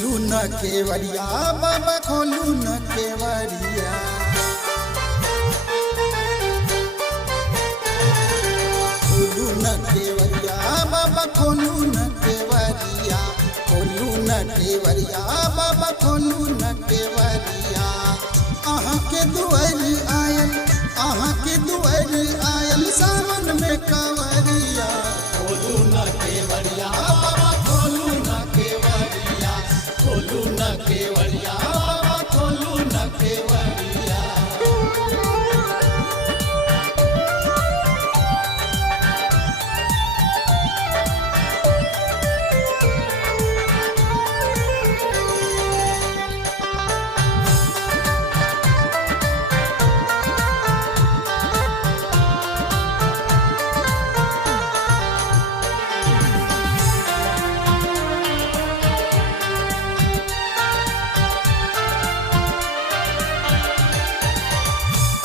खोलू न केवड़िया बाबा खोलू न केवड़िया। खोलू न केवड़िया बाबा खोलू न केवड़िया। खोलू न केवड़िया बाबा खोलू न केवड़िया। अहाँ के दुआर आयल, अहाँ के दुआर आयल सावन में कांवरिया। खोलू न केवड़िया बाबा खोलू न केवड़िया। खोलू न केवड़िया बाबा खोलू न केवड़िया।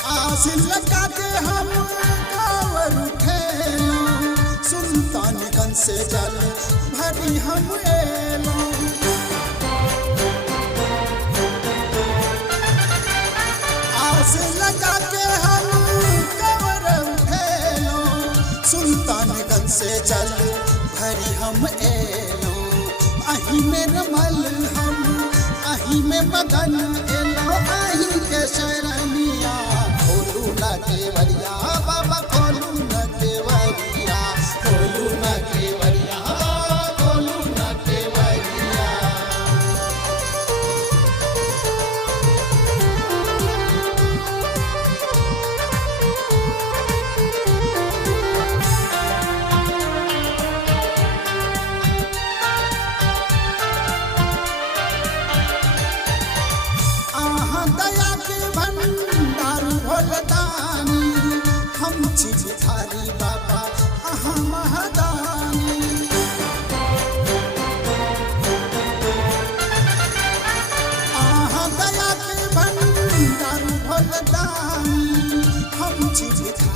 आस लगा के हम कांवर उठेलो, सुल्तानगंज से जल भरी हम एलो। आस लगा के हम कांवर उठेलो, सुल्तानगंज से जल भरी हम एलो। अही में रमल हम, अही में मगन एलो, अही के शरणिया। खोलू न केवड़िया बाबा खोलू न केवड़िया। खोलू न केवड़िया बाबा खोलू न केवड़िया। आहाँ दया के भंडार भोलदानी, हम छी भिखारी बाबा अहाँ महादानी। आहाँ दया के भंडार भोलदानी, हम छी भिखारी